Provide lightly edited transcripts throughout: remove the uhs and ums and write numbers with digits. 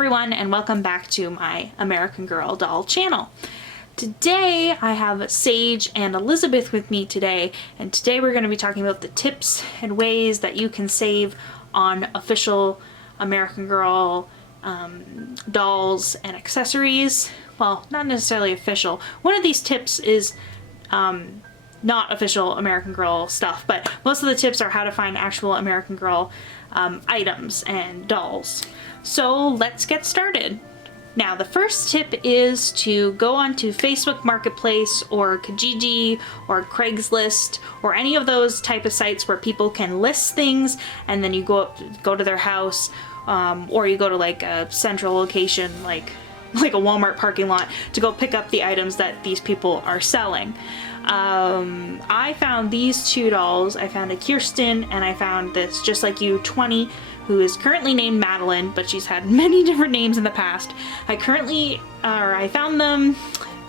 everyone, and welcome back to my American Girl doll channel. Today I have Sage and Elizabeth with me today, and today we're going to be talking about the tips and ways that you can save on official American Girl dolls and accessories. Well, not necessarily official. One of these tips is not official American Girl stuff, but most of the tips are how to find actual American Girl items and dolls. So let's get started. Now, the first tip is to go onto Facebook Marketplace or Kijiji or Craigslist or any of those type of sites where people can list things, and then you go to their house, or you go to like a central location like a Walmart parking lot to go pick up the items that these people are selling. I found these two dolls. I found a Kirsten and I found this Just Like You 20, who is currently named Madeline, but she's had many different names in the past. I found them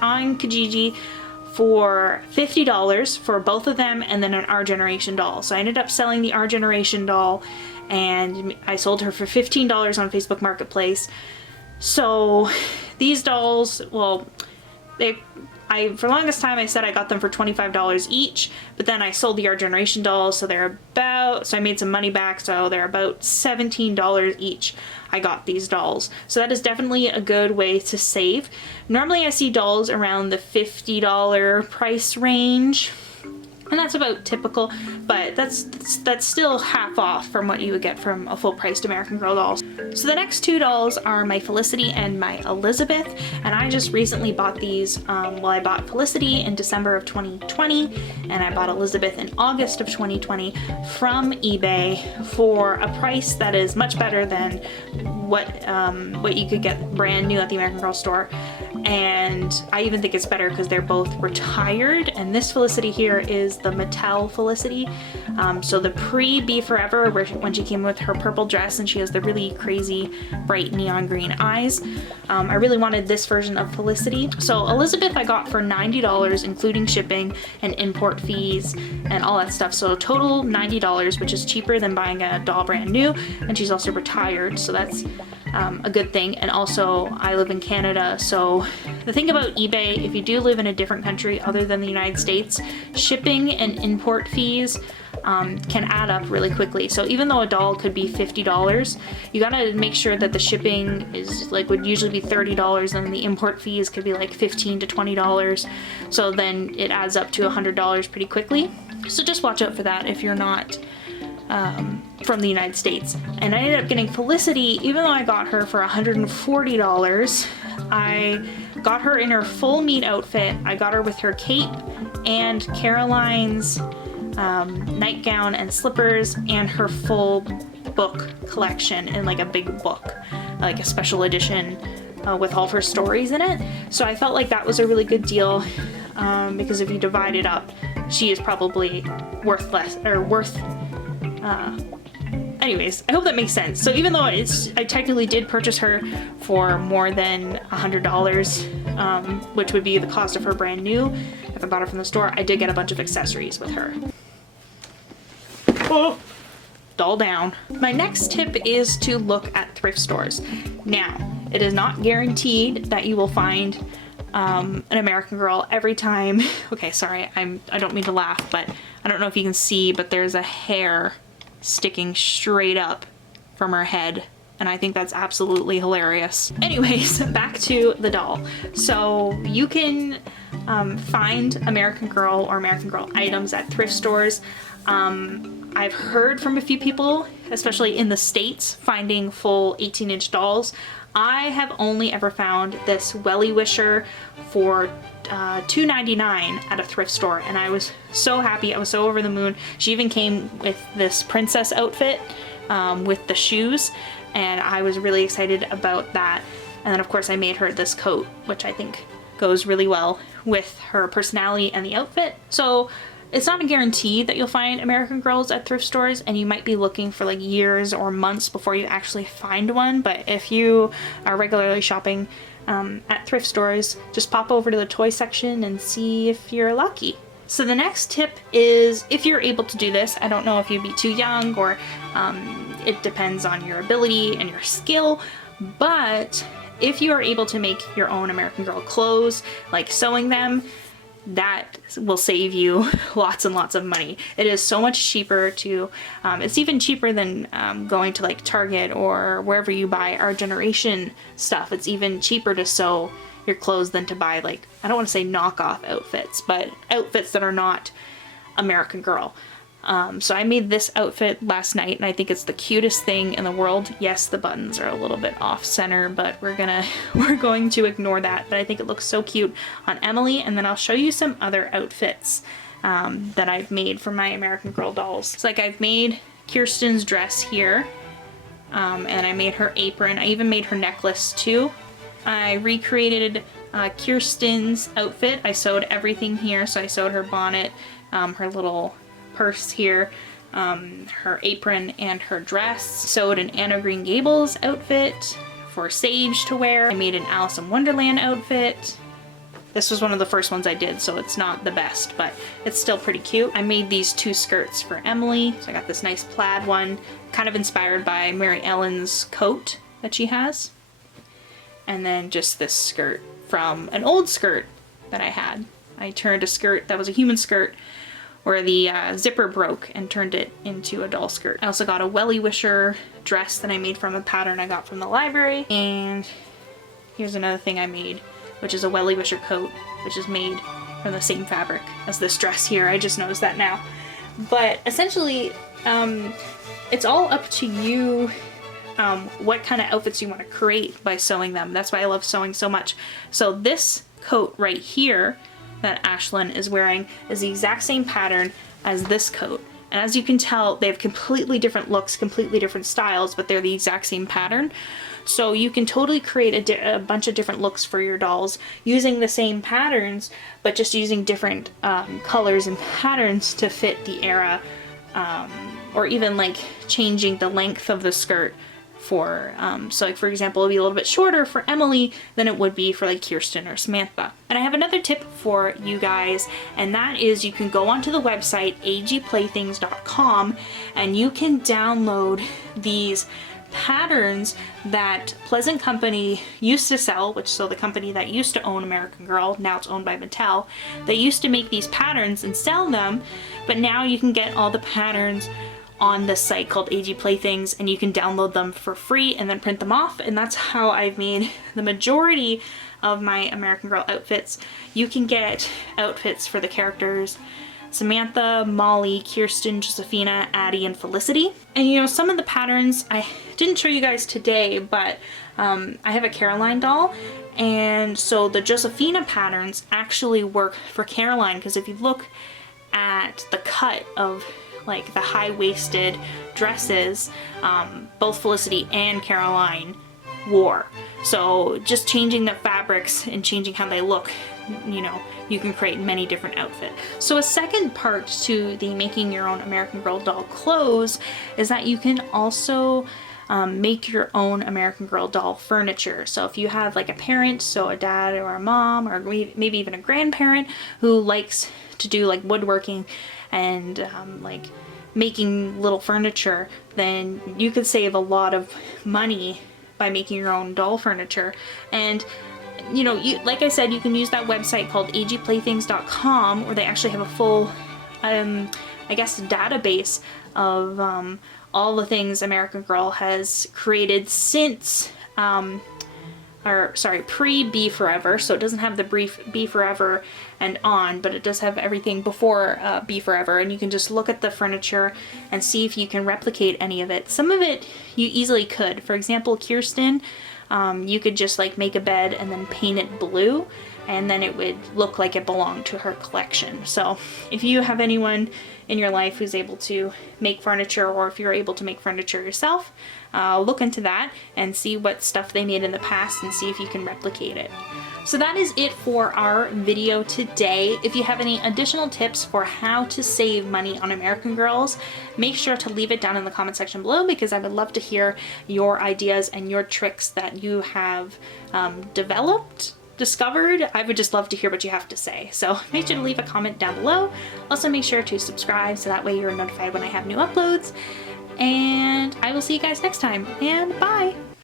on Kijiji for $50 for both of them, and then an Our Generation doll. So I ended up selling the Our Generation doll, and I sold her for $15 on Facebook Marketplace. So these dolls, well, for the longest time I said I got them for $25 each, but then I sold the Our Generation dolls, so I made some money back, so they're about $17 each. I got these dolls. So that is definitely a good way to save. Normally I see dolls around the $50 price range, and that's about typical, but that's still half off from what you would get from a full-priced American Girl doll. So the next two dolls are my Felicity and my Elizabeth, and I just recently bought these. I bought Felicity in December of 2020, and I bought Elizabeth in August of 2020 from eBay for a price that is much better than what you could get brand new at the American Girl store. And I even think it's better because they're both retired, and this Felicity here is the Mattel Felicity. So the pre-Be Forever, when she came with her purple dress and she has the really crazy bright neon green eyes. I really wanted this version of Felicity. So Elizabeth I got for $90, including shipping and import fees and all that stuff. So total $90, which is cheaper than buying a doll brand new, and she's also retired, so that's a good thing. And also I live in Canada, so the thing about eBay, if you do live in a different country other than the United States, shipping and import fees can add up really quickly. So even though a doll could be $50, you gotta make sure that the shipping is would usually be $30, and the import fees could be like $15 to $20. So then it adds up to $100 pretty quickly. So just watch out for that if you're not from the United States. And I ended up getting Felicity, even though I got her for $140. I got her in her full meat outfit. I got her with her cape and Caroline's nightgown and slippers, and her full book collection in like a big book, like a special edition with all of her stories in it. So I felt like that was a really good deal, because if you divide it up, she is probably worth less, or worth anyways, I hope that makes sense. So even though I technically did purchase her for more than $100, which would be the cost of her brand new if I bought her from the store, I did get a bunch of accessories with her. Oh, doll down. My next tip is to look at thrift stores. Now, it is not guaranteed that you will find an American Girl every time. Okay, sorry, I don't mean to laugh, but I don't know if you can see, but there's a hair sticking straight up from her head, and I think that's absolutely hilarious. Anyways, back to the doll. So you can find American Girl or American Girl items at thrift stores. I've heard from a few people, especially in the States, finding full 18-inch dolls. I have only ever found this Wellie Wisher for $2.99 at a thrift store, and I was so happy. I was so over the moon. She even came with this princess outfit with the shoes, and I was really excited about that. And then of course I made her this coat, which I think goes really well with her personality and the outfit. So it's not a guarantee that you'll find American Girls at thrift stores, and you might be looking for like years or months before you actually find one. But if you are regularly shopping at thrift stores, just pop over to the toy section and see if you're lucky. So the next tip is, if you're able to do this, I don't know if you'd be too young, or it depends on your ability and your skill, But if you are able to make your own American Girl clothes, like sewing them, that will save you lots and lots of money. It is so much cheaper to, it's even cheaper than going to like Target or wherever you buy Our Generation stuff. It's even cheaper to sew your clothes than to buy, like, I don't want to say knockoff outfits, but outfits that are not American Girl. So I made this outfit last night and I think it's the cutest thing in the world. Yes, the buttons are a little bit off center, but we're going to ignore that. But I think it looks so cute on Emily, and then I'll show you some other outfits that I've made for my American Girl dolls. So like I've made Kirsten's dress here, and I made her apron. I even made her necklace too. I recreated Kirsten's outfit. I sewed everything here. So I sewed her bonnet, her little purse here, her apron, and her dress. Sewed an Anna Green Gables outfit for Sage to wear. I made an Alice in Wonderland outfit. This was one of the first ones I did, so it's not the best, but it's still pretty cute. I made these 2 skirts for Emily. So I got this nice plaid one, kind of inspired by Mary Ellen's coat that she has. And then just this skirt from an old skirt that I had. I turned a skirt that was a human skirt where the zipper broke and turned it into a doll skirt. I also got a Wellie Wisher dress that I made from a pattern I got from the library. And here's another thing I made, which is a Wellie Wisher coat, which is made from the same fabric as this dress here. I just noticed that now. But essentially, it's all up to you what kind of outfits you want to create by sewing them. That's why I love sewing so much. So this coat right here that Ashlyn is wearing is the exact same pattern as this coat. And as you can tell, they have completely different looks, completely different styles, but they're the exact same pattern. So you can totally create a bunch of different looks for your dolls using the same patterns, but just using different colors and patterns to fit the era, or even like changing the length of the skirt for, so like for example, it'll be a little bit shorter for Emily than it would be for like Kirsten or Samantha. And I have another tip for you guys, and that is you can go onto the website agplaythings.com and you can download these patterns that Pleasant Company used to sell, which so the company that used to own American Girl, now it's owned by Mattel. They used to make these patterns and sell them, but now you can get all the patterns on this site called AG Playthings, and you can download them for free and then print them off. And that's how I've made the majority of my American Girl outfits. You can get outfits for the characters Samantha, Molly, Kirsten, Josephina, Addie, and Felicity. And you know, some of the patterns I didn't show you guys today, but I have a Caroline doll, and so the Josephina patterns actually work for Caroline, because if you look at the cut of like the high-waisted dresses, both Felicity and Caroline wore. So just changing the fabrics and changing how they look, you know, you can create many different outfits. So a second part to the making your own American Girl doll clothes is that you can also make your own American Girl doll furniture. So if you have like a parent, so a dad or a mom, or maybe even a grandparent who likes to do like woodworking and like making little furniture, then you could save a lot of money by making your own doll furniture. And you know, like I said, you can use that website called agplaythings.com, where they actually have a full I guess database of all the things American Girl has created since pre Be Forever. So it doesn't have the brief Be Forever and on, but it does have everything before Be Forever, and you can just look at the furniture and see if you can replicate any of it. Some of it you easily could. For example, Kirsten, you could just like make a bed and then paint it blue, and then it would look like it belonged to her collection. So if you have anyone in your life who's able to make furniture, or if you're able to make furniture yourself, look into that and see what stuff they made in the past and see if you can replicate it. So that is it for our video today. If you have any additional tips for how to save money on American Girls, make sure to leave it down in the comment section below, because I would love to hear your ideas and your tricks that you have discovered. I would just love to hear what you have to say. So make sure to leave a comment down below. Also make sure to subscribe so that way you're notified when I have new uploads. And I will see you guys next time, and bye!